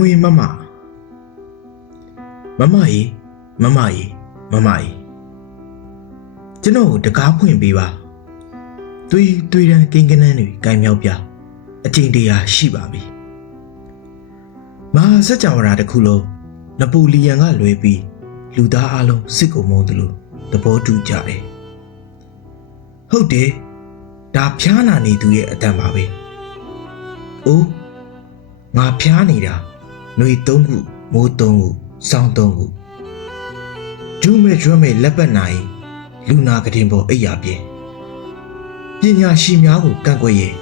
နွေမမမမကြီးမမကြီးမမကြီးကျွန်တော်ကိုတကားဖွင့်ပေးပါသွေးသွေးတန်းကိန်းကနန်းတွေကင်မြောက်ပြအချိန်တရာရှိပါပြီမဟာစัจ java တစ်ခုလုံးနပူလီယန်ကလွဲပြီးလူသားအလုံးစစ်ကိုမုန်းတယ်လို့သဘောတူကြတယ်ဟုတ်တယ်ဒါဖျားနာနေသူရဲ့အတန်ပါပဲအိုးငါဖျားနေတာ ຫນွေသုံးခုမိုးသုံးခုစောင်းသုံးခုဒူးမဲ့ကျွမ်းမဲ့လက်ပတ်နိုင်လူနာကတင်ပေါ်အိပ်ရပြေပညာရှိများကိုကန့်ကွက်ရင်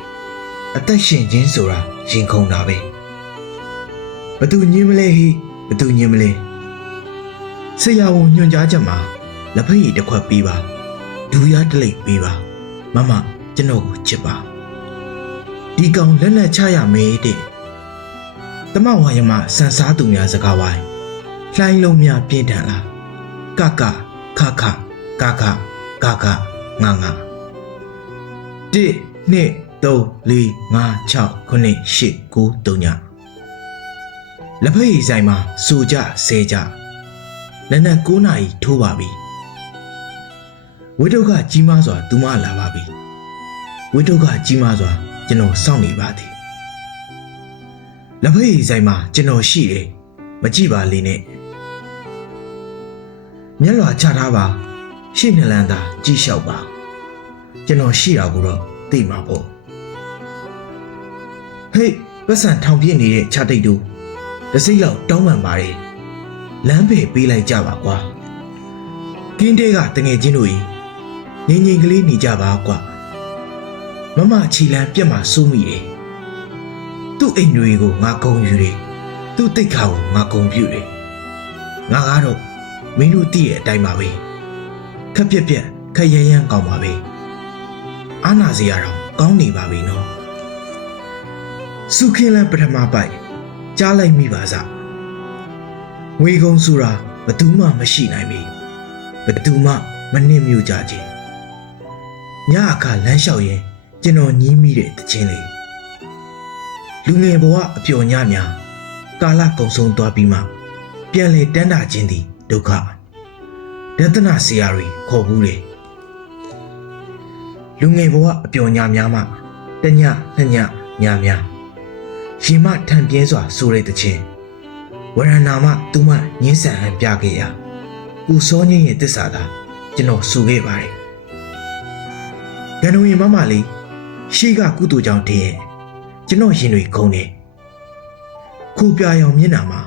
အသက်ရှင်ခြင်းဆိုတာရင်ခုန်တာပဲဘသူညင်းမလဲဟိဘသူညင်းမလဲဆရာဝန်ညွှန်ကြားချက်မှာလက်ဖက်ရည်တစ်ခွက်ပေးပါဒူရတစ်လိပ်ပေးပါမမကျွန်တော်ကိုချစ်ပါဒီကောင်လက်နဲ့ချရမေးတဲ့ တမဝါယမစံစားသူများစကားဝိုင်းလှိုင်းလုံးများပြင်းထန်လာကကခခကကကကငါငါ1 2 3 4 5 6 9 8 9 3ညလက်ဖက်ရည်ဆိုင်မှာစူကြဆဲကြနက်နက်9နာရီထိုးပါပြီဝိတုကကြီးမားစွာသူမလာပါပြီဝိတုကကြီးမားစွာကျွန်တော်စောင့်နေပါသည် လက်ဖက်ရည်ဆိုင်မှာကျွန်တော်ရှိတယ်မကြည့်ပါလေနဲ့မျက်လွှာချထားပါရှေ့နှလန်းသာကြည့်လျှောက်ပါကျွန်တော်ရှိတာကိုတော့သိမှာပေါ့ဟေးပတ်စံထောင်ပြစ်နေတဲ့ခြားတိတ်တို့တစ်စိမ့်လောက်တောင်းပန်ပါတယ်လမ်းပေပေးလိုက်ကြပါကွာကင်းတဲကတငယ်ချင်းတို့ကြီးငိမ့်ငိမ့်ကလေးနေကြပါကွာမမချီလန်းပြက်မှာစိုးမိတယ် သူ့အိမ်တွေကိုငါကုံယူတယ်သူ့တိတ်ခါကိုငါကုံပြူတယ်ငါကတော့မင်းတို့သိတဲ့အတိုင်းပါပဲခက်ပြက်ပြက်ခက်ရရမ်းကောင်းပါပဲအာနာစီရတော့ကောင်းနေပါပြီနော်စုခင်းလန်းပထမပိုက်ကြားလိုက်မိပါစငွေကုံဆိုတာဘသူမှမရှိနိုင်ပြီဘသူမှမနှင်းမြူကြခြင်းညအခါလမ်းလျှောက်ရင်ကျွန်တော်ညင်းမိတဲ့တခြင်းလေး လူငယ်ဘဝအပျော်ညများကာလကုံဆုံးသွားပြီးမှပြန်လေတန်းတာခြင်းသည်ဒုက္ခဒသနာဆရာတွေခေါ်ဘူးတယ်လူငယ်ဘဝအပျော်ညများမှတညနှစ်ညညများရင်မထံပြင်းစွာဆိုတဲ့တခြင်းဝရဏာမသူမညင်းဆန်ဟန်ပြခဲ့ရာဦးစောညင်းရဲ့တစ္ဆာသာကျွန်တော်ဆိုခဲ့ပါတယ်ဂန္ဓဝင်မမလေးရှေ့ကကုတူကြောင့်တည်းရဲ့ ကျွန်တော်ရင်တွေခုန်တယ်ခိုးပြရောင်မျက်နှာမှာ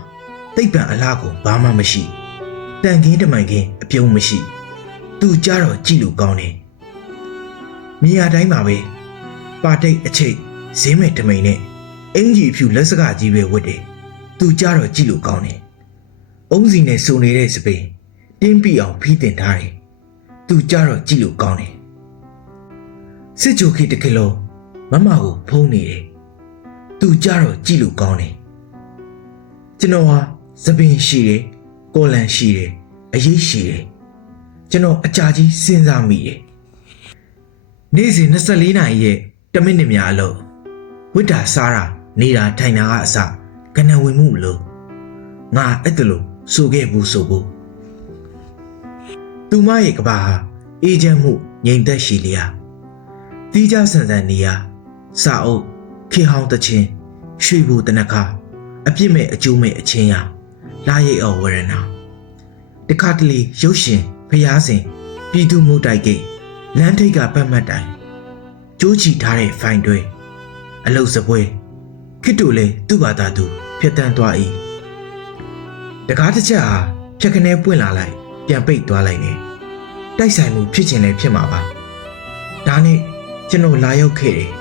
တိတ်ပံအလားကိုဘာမှမရှိတန်ခင်းတမန်ခင်းအပြုံးမရှိ သူကြတော့ကြည့်လို့ကောင်းတယ်မြာတိုင်းမှာပဲပါတိတ်အချိတ်ဈေးမဲ့တမိန်နဲ့အင်ကြီးဖြူလက်စကကြီးပဲဝတ်တယ်သူကြတော့ကြည့်လို့ကောင်းတယ်အုံးစီနဲ့စုံနေတဲ့စပင်တင်းပြအောင်ဖီးတင်ထားတယ်သူကြတော့ကြည့်လို့ကောင်းတယ်စစ်ကြိုခေတကလုံးမမကိုဖုံးနေတယ် သူကြတော့ကြည့်လို့ကောင်းတယ်ကျွန်တော်ဟာသပင်ရှိတယ်ကောလန်ရှိတယ်အရေးရှိတယ်ကျွန်တော်အကြာကြီးစဉ်းစားမိတယ်နေ့စဉ်24နာရီရဲ့10မိနစ်များအလို့ဝိတ္တာစားတာနေတာထိုင်တာကအစကနဝင်မှုမလို့ငါအဲ့တလို့ဆိုခဲ့ဘူးဆိုဘူးသူမရဲ့ကဘာဟာအေဂျင့်မှုငြိမ်သက်ရှိလျာတီးကြဆန်ဆန်နေရစာအုပ် ခေဟောင်းတချင်းရွှေဘူတနခါအပြစ်မဲ့အကျိုးမဲ့အချင်းရလာရိတ်အော်ဝရဏတခါတလေရုပ်ရှင်ဖျားစဉ်ပြည်သူမှုတိုက်ကိတ်လမ်းထိပ်ကပတ်မှတ်တိုင်ကျိုးချီထားတဲ့ဖိုင်တွေအလုတ်စပွဲခစ်တူလေသူ့ဘာသာသူဖျက်တမ်းသွား၏တကားတစ်ချက်ဟာဖြက်ခနဲပွင့်လာလိုက်ပြန်ပိတ်သွားလိုက်တယ်တိုက်ဆိုင်မှုဖြစ်ခြင်းလည်းဖြစ်မှာပါဒါနဲ့ကျွန်တော်လာရောက်ခဲ့တယ်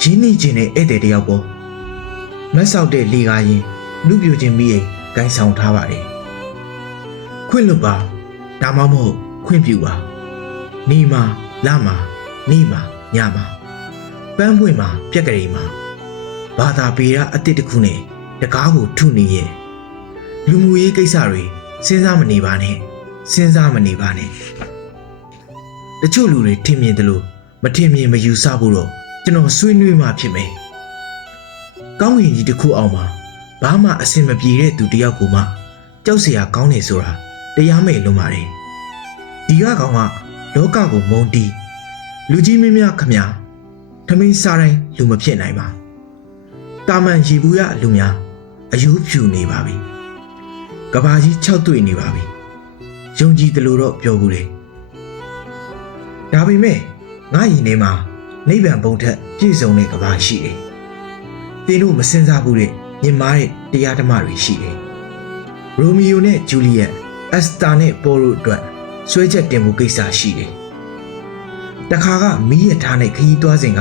ရင်းနှီးခြင်းနဲ့ဧည့်သည်တယောက်ပေါ်မက်ဆောက်တဲ့လေကားရင်လူပြိုခြင်းမိရင်ဂိုင်းဆောင်ထားပါတယ်ခွင့်လွတ်ပါဒါမှမဟုတ်ခွင့်ပြုပါနေမှာလာမှာနေမှာညမှာပန်းပွင့်မှာပြက်ကလေးမှာဘာသာပေရအစ်စ်တစ်ခုနဲ့တကားကိုထုနေရဲ့လူမှုရေးကိစ္စတွေစဉ်းစားမနေပါနဲ့စဉ်းစားမနေပါနဲ့တချို့လူတွေထင်မြင်တယ်လို့မထင်မြင်မယူဆဘူးတော့ ကျွန်တော်ဆွေးနွေးမှဖြစ်မယ်ကောင်းကင်ကြီးတစ်ခုအောင်မှာဘာမှအဆင်မပြေတဲ့သူတယောက်ကိုမှကြောက်စရာကောင်းနေဆိုတာတရားမဲ့လွန်ပါတယ်ဒီကကောင်ကလောကကိုမုန်းတီးလူကြီးမင်းများခမညာထမင်းစားတိုင်းလူမဖြစ်နိုင်ပါတာမန်ရေဘူးရလူများအယိုးဖြူနေပါပြီကဘာကြီး၆တွေ့နေပါပြီယုံကြည်တယ်လို့တော့ပြောဘူးလေဒါပေမဲ့ငါရင်ထဲမှာ နိဗ္ဗာန်ဘုံထက်ပြည့်စုံတဲ့ကဘာရှိတယ်သင်တို့မစင်စားဘူးတဲ့မြင်မာတဲ့တရားဓမ္မတွေရှိတယ်ရိုမီယိုနဲ့ဂျူလီယက်အက်စတာနဲ့ပေါ်တို့အတွက်ဆွဲချက်တင်မှုကိစ္စရှိတယ်တခါကမီးရထားနဲ့ခရီးသွားစဉ်က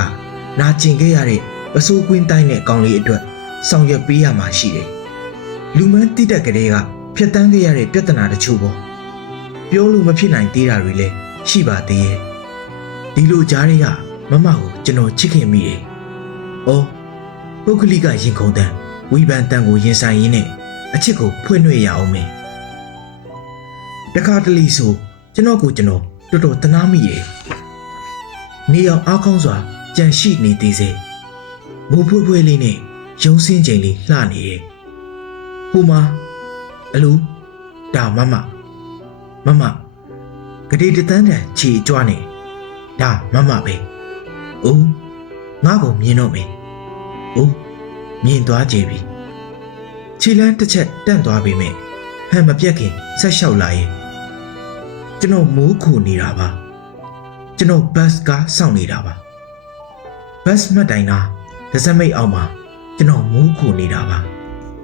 နာကျင်ခဲ့ရတဲ့ပစိုးကွင်းတိုင်းတဲ့ကောင်လေးအတွက်ဆောင်ရွက်ပေးရမှာရှိတယ်လူမန်းတိတက်ကလေးကဖျက်တမ်းခဲ့ရတဲ့ပြဿနာတချို့ပေါ့ပြောလို့မဖြစ်နိုင်သေးတာတွေလည်းရှိပါသေးရဲ့ဒီလိုကြားတွေက မမကိုကျွန်တော်ချစ်ခင်မိတယ်။အော်ပုဂ္ဂလိကရင်ခုန်တန်ဝီပန်တန်ကိုရင်ဆိုင်ရင်းနဲ့အချစ်ကိုဖွင့်နှွှဲရအောင်မယ်။တခါတလေဆိုကျွန်တော်ကိုကျွန်တော်တော်တော်တနာမိတယ်။နေအောင်အားကောင်းစွာကြံရှိနေသေးစေ။မိုးဖွေးဖွေးလေးနဲ့ရုံးစင်းချိန်လေးလှနေတယ်။ဟိုမှာအလိုဒါမမမမဂတိတသန်းတန်ခြေကြွားနေဒါမမပဲ။ အိုးငါ့ကိုမြင်တော့မယ်။အိုးမြင်သွားကြပြီ။ခြေလန်းတစ်ချက်တန့်သွားပြီမဲ့ဟန်မပြတ်ခင်ဆက်လျှောက်လာရင်ကျွန်တော်မိုးခုနေတာပါ။ကျွန်တော်ဘတ်ကားစောင့်နေတာပါ။ဘတ်မှတ်တိုင်ကဒဇက်မိတ်အောင်မှာကျွန်တော်မိုးခုနေတာပါ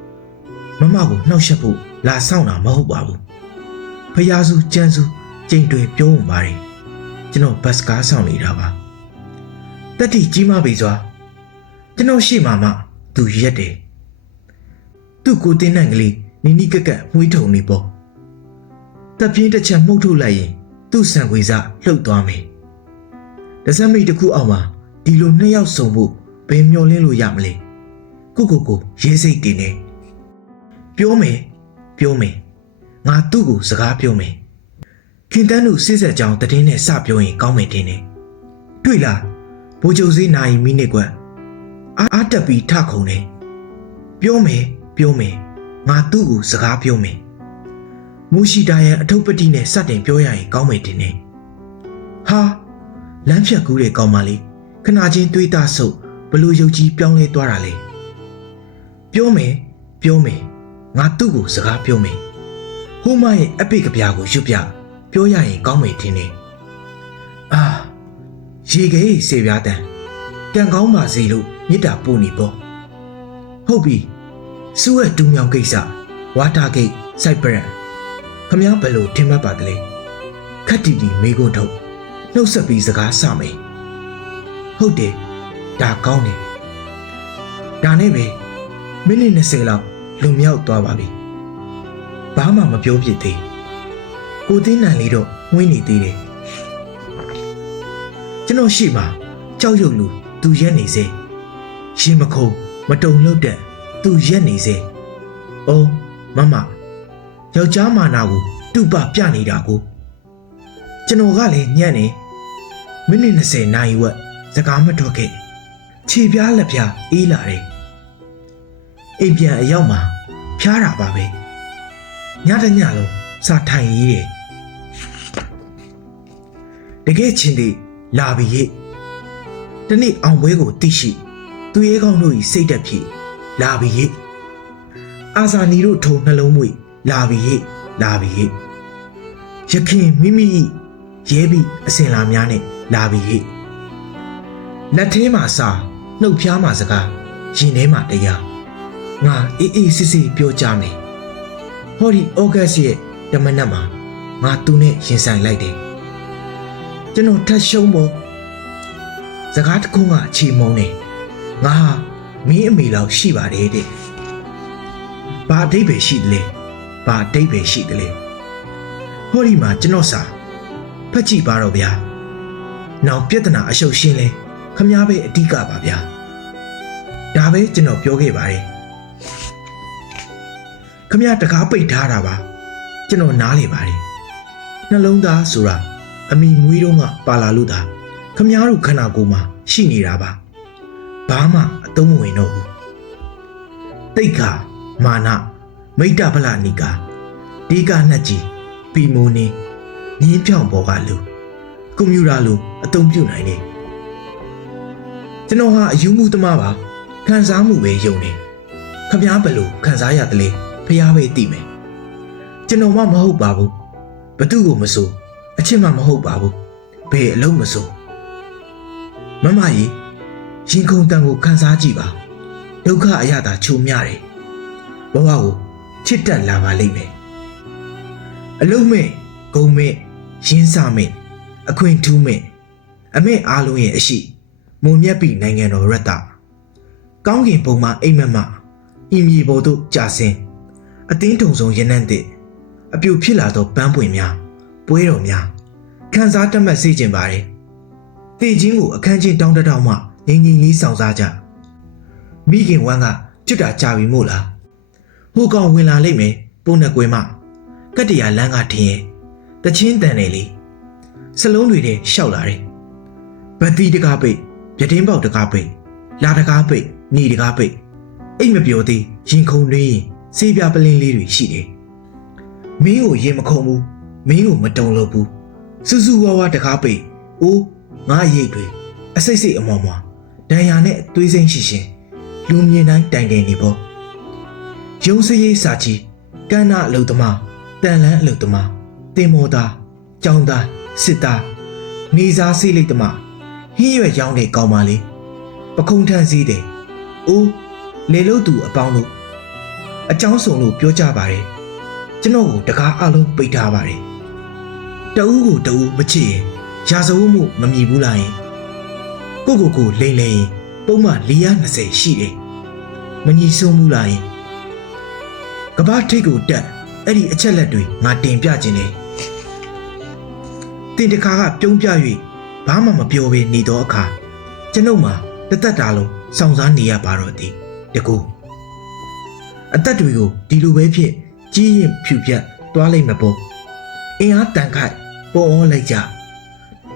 ။မမကိုနှောက်ယှက်ဖို့လာဆောင်တာမဟုတ်ပါဘူး။ဖျားစုကြမ်းစုကြိမ်တွေပြောဝင်ပါတယ်။ကျွန်တော်ဘတ်ကားဆောင်နေတာပါ။ တက်တီကြီးမပြီစွာကျွန်တော်ရှိမှမှသူရက်တယ်။သူ့ကိုတင်းနိုင်ကလေးနီနီကက်ကက်မှုီးထုံနေပေါ့။တပ်ပြင်းတစ်ချက်မှုတ်ထုတ်လိုက်ရင်သူ့ဆံခွေစားလှုပ်သွားမယ်။ဒဇက်မိတ်တစ်ခုအောက်မှာဒီလိုနှစ်ယောက်စုံဖို့ဘယ်မျောလင်းလို့ရမလဲ။ကိုကိုကိုရေးစိတ်တင်နေ။ပြောမယ်ပြောမယ်ငါသူ့ကိုစကားပြောမယ်ခင်တန်းတို့စိစက်ကြောင်တည်င်းနဲ့စပြောရင်ကောင်းမယ်တင်နေတွေ့လား ဘိုးချုပ်စည်းနိုင်မိနစ်ကွက်အားအားတက်ပြီးထခုံနေပြောမယ်ပြောမယ်ငါသူ့ကိုစကားပြောမယ်မူရှိတာရဲ့အထုပ်ပတိနဲ့စတင်ပြောရရင်ကောင်းမယ်တင်နေဟာလမ်းဖြတ်ကူးတဲ့ကောင်မလေးခဏချင်းတွေးတာဆုပ်ဘလို့ရုပ်ကြီးပြောင်းလဲသွားတာလေပြောမယ်ပြောမယ်ငါသူ့ကိုစကားပြောမယ်ဟိုးမရဲ့အပိတ်ကပြားကိုရွတ်ပြပြောရရင်ကောင်းမယ်ထင်တယ်အာ ရေခဲစေပြားတန်ကံကောင်းပါစေလို့မေတ္တာပို့နေပေါ့ဟုတ်ပြီစူးရဲ့တူးမြောင်ကိစ္စဝါတာဂိတ်စိုက်ပရက်ခမ ्या ဘယ်လိုထင်မှတ်ပါတလဲခက်တီတီမေကွန်းထုတ်နှုတ်ဆက်ပြီးစကားစမယ်ဟုတ်တယ်ဒါကောင်းတယ်ဒါနဲ့ပဲမိနစ်20လောက်လွန်မြောက်သွားပါပြီဘာမှမပြောဖြစ်သေးကိုသိန်းနိုင်လေးတော့ဝင်းနေသေးတယ် ကျွန်တော်ရှိမှကြောက်ရွံ့လူသူရက်နေစေရှင်မခုံမတုံလို့တဲ့သူရက်နေစေအော်မမယောက်ျားမာနာကိုတူပပြနေတာကိုကျွန်တော်ကလည်းညံ့နေမိနစ်20နာရီဝက်စကားမတော့ခဲ့ခြေပြားလက်ပြားအေးလာတယ်အိမ်ပြန်အရောက်မှာဖျားတာပါပဲညတညလုံးစာထိုင်ရေးတယ်တကယ်ချင်းဒီ လာပြီဟိတနေ့အောင်ပွဲကိုတိရှိသူရဲကောင်းတို့ဤစိတ်တက်ဖြည့်လာပြီဟိအာဇာနီတို့ထုံနှလုံးမွေလာပြီဟိလာပြီဟိရခင်မိမိဤရဲပြီးအစင်လာများနဲ့လာပြီဟိလက်သေးမှာစာနှုတ်ဖျားမှာစကားရင်ထဲမှာတရားငါအေးအေးစစ်စစ်ပြောကြမယ်ဟောဒီဩဂတ်ရဲ့တမနက်မှာငါသူနဲ့ရင်ဆိုင်လိုက်တယ် ကျွန်တော်ထတ်ရှုံးဖို့စကားတခုကချီမုံနေငါဟာမင်းအမေလောက်ရှိပါတယ်တဲ့ဘာအဓိပ္ပာယ်ရှိတယ်လဲဘာအဓိပ္ပာယ်ရှိတယ်လဲဟောဒီမှာကျွန်တော်စာဖတ်ကြည့်ပါတော့ဗျာနောက်ပြဿနာအရှုပ်ရှင်းလဲခမားပဲအဓိကပါဗျာဒါပဲကျွန်တော်ပြောခဲ့ပါတယ်ခမရတကားပိတ်ထားတာပါကျွန်တော်နားလေပါတယ်နှလုံးသားဆိုတာ အမိမွေးတော့ကပါလာလို့သာခမရတို့ခန္ဓာကိုယ်မှာရှိနေတာပါဘာမှအသုံးမဝင်တော့ဘူးတိတ်ခါမာနမိတ္တဗလနိကာဒီကနှက်ကြီးပီမိုနေငင်းပြောင်ပေါ်ကလူကွန်ပျူတာလိုအသုံးပြုနိုင်တယ်ကျွန်တော်ဟာအယူမှုသမားပါခံစားမှုပဲယုံနေခမားဘယ်လိုခံစားရသလဲဖះပဲသိမယ်ကျွန်တော်မှမဟုတ်ပါဘူးဘသူ့ကိုမဆို အချစ်မှမဟုတ်ပါဘူးဘယ်အလုံးမဆိုမမကြီးရင်ခုန်တန်ကိုခံစားကြည့်ပါဒုက္ခအရသာချိုမြတယ်ဘဝကိုချစ်တက်လာပါလိမ့်မယ်အလုံးမဲ့ဂုံမဲ့ရင်းစမဲ့အခွင့်ထူးမဲ့အမဲ့အားလုံးရဲ့အရှိမုံမြက်ပြီနိုင်ငံတော်ရတ္တကောင်းကင်ဘုံမှာအိမ်မက်မှအီမြေပေါ်သို့ကြာဆင်းအသင်းထုံဆုံးရနံ့တဲ့အပြူဖြစ်လာသောပန်းပွင့်များ ပွဲတော်များခံစားတတ်မှတ်စေခြင်းပါတယ်တည်ခြင်းကိုအခန်းချင်းတောင်းတတောင်းမှငင်းငင်းလေးဆောင်စားကြမိခင်ဝမ်းကကျွတ်တာကြာပြီမို့လားဟိုကောင်ဝင်လာလိမ့်မယ်ပုံနဲ့ကွယ်မကတ္တရာလမ်းကထင်းရဲ့တချင်းတန်တယ်လေစလုံးတွေနဲ့ရှောက်လာတယ်ဗတိတကားပိတ်ပြတင်းပေါက်တကားပိတ်လာတကားပိတ်နေတကားပိတ်အိတ်မပြောသေးရင်ခုန်တွင်းရင်စေးပြပလင်းလေးတွေရှိတယ်မင်းကိုရင်မခုန်ဘူး မင်းကိုမတုံလို့ဘူးစူးစူးဝါးဝါတကားပိတ်အိုးငါရိတ်တွေအစိတ်စိတ်အမော်မွာဒဏ်ရာနဲ့သွေးစိမ့်ရှိရှင်လူမြင်တိုင်းတိုင်တိုင်နေပေါ့ရုံစရေးစာကြီးကန်းနာအလုသမားတန်လန်းအလုသမားတင်မောသားကြောင်သားစစ်သားနေစားစိလိတ်သမားဟင်းရွက်ရောင်းတဲ့ကောင်မလေးပခုံးထန်းစည်းတယ်အိုးလေလို့သူအပေါင်းတို့အကြောင်းစုံလို့ပြောကြပါတယ်ကျွန်တော်ကိုတကားအလုံးပိတ်ထားပါတယ် တအူးကိုတအူးမချစ်ရင်ရာဇဝတ်မှုမမြည်ဘူးလားယင်ကိုကိုကိုလိမ့်လိမ့်ရင်ပုံမှန်420ရှိတယ်မညီဆုံးဘူးလားယင်ကဘာထိတ်ကိုတက်အဲ့ဒီအချက်လက်တွေငါတင်ပြခြင်းလေတင်တခါကပြုံးပြ၍ဘာမှမပြောဘဲနေတော့အခါကျွန်ုပ်မှာတသက်တာလုံးစောင့်စားနေရပါတော့သည်တကူအသက်တွေကိုဒီလိုပဲဖြစ်ကြီးရင်ဖြူပြတ်သွားလိုက်မပေါ်အင်အားတန်ခိုက် ပေါ်အောင်လိုက်ကြ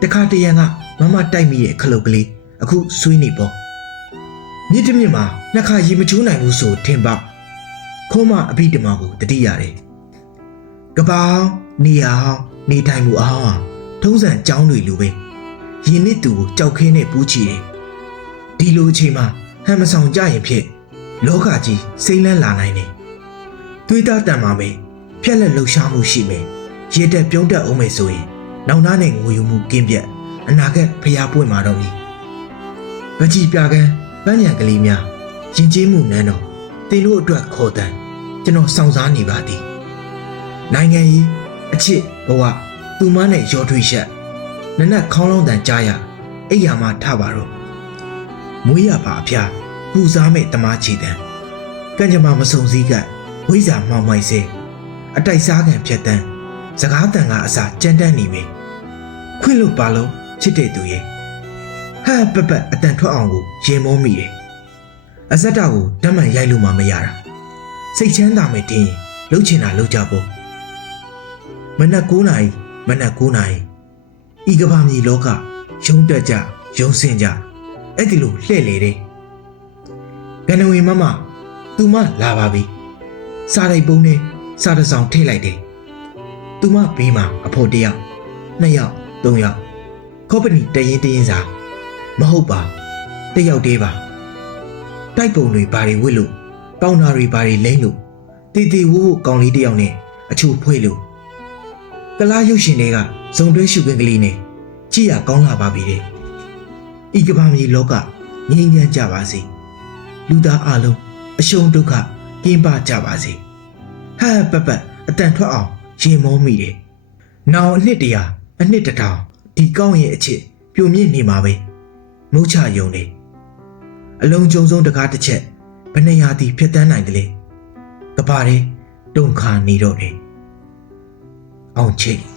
တခါတရံကမမတိုက်မိရဲ့ခလုတ်ကလေးအခုဆွေးနေပေါ့မြစ်တမြစ်မှာနှစ်ခါရေမချိုးနိုင်ဘူးဆိုထင်ပါခိုးမအဘိဓမ္မာကိုတတိရတယ်ကပောင်းနေရအောင်နေထိုင်မှုအောင်ဟာထုံးစံကြောင်းတွေလိုပဲရင်နစ်သူကိုကြောက်ခင်းနဲ့ပူးချီတယ်ဒီလိုအချိန်မှာဟန်မဆောင်ကြရင်ဖြစ်လောကကြီးစိမ့်လန်းလာနိုင်တယ်တွေးသားတန်ပါမယ်ဖြက်လက်လှူရှားမှုရှိမယ် ရေတက်ပြုံးတက်အောင်မယ်ဆိုရင်နောင်နာနဲ့ငိုယူမှုကင်းပြတ်အနာဂတ်ဖျားပွင့်มาတော့ပြီပကြီးပြကန်းပန်းညံကလေးများရင်ကျေးမှုနန်းတော်တင်တို့အတွက်ခေါ်တန်ကျွန်တော်စောင့်စားနေပါသည်နိုင်ငံရေးအချစ်ဘဝသူမနဲ့ရောထွေးချက်နနက်ခေါင်းလုံးတန်ကြားရအိယာမထပါတော့မွေးရပါအဖျားပူစားမဲ့တမားချီတန်ကံကြမ္မာမစုံစည်းကဝိဇာမှောင်မိုက်စေအတိုက်စားခံဖြတ်တန်း စကားတန်ကအစာကြမ်းတမ်းနေပြီခွင့်လို့ပါလို့ချစ်တဲ့သူရဲ့ဟဲ့ပက်ပက်အတန်ထွက်အောင်ကိုရင်မောမိတယ်အဇက်တာကိုဓာတ်မှန်ရိုက်လို့မှမရတာစိတ်ချမ်းသာမယ်တင်းရင်လှုပ်ချင်တာလှုပ်ကြပေါ့မနက်9နာရီမနက်9နာရီဤကဘာမြေလောကရုံးတက်ကြရုံးစင်ကြအဲ့ဒီလိုလှဲ့လေတယ်ကနဝေမမသူမလာပါပြီစားလိုက်ပုံးနဲ့စားတစ်ဆောင်ထိလိုက်တယ် သူမဘေးမှာအဖို့တယောက်နှစ်ယောက်သုံးယောက်ကော်ပဏီတရင်တရင်စာမဟုတ်ပါတယောက်တည်းပါတိုက်ပုံတွေဘာတွေဝစ်လို့ပေါင်နာတွေဘာတွေလိမ့်လို့တီတီဝိုးဝိုးကောင်လေးတယောက်နဲ့အချိုဖွေးလို့ကလားရုပ်ရှင်တွေကဇုံတွဲရှုခွင့်ကလေးနဲ့ကြည့်ရကောင်းလာပါပြီတဲ့ဤကဘာမြေလောကငြိမ်းချမ်းကြပါစေလူသားအလုံးအရှုံးဒုက္ခကင်းပကြပါစေဟဲ့ပက်ပက်အတန်ထွက်အောင် ရင်မောမိတယ်နောင်အနှစ်တရာအနှစ်တစ်ထောင်ဒီကောင်းရဲ့အချစ်ပြိုမြင့်နေမှာပဲမုတ်ချယုံနေအလုံးကြုံဆုံးတကားတစ်ချက်ဘယ်နှရာတီဖြတ်တန်းနိုင်တယ်လဲကဘာတွေတုံခါနေတော့တယ်အောင်ချိတ်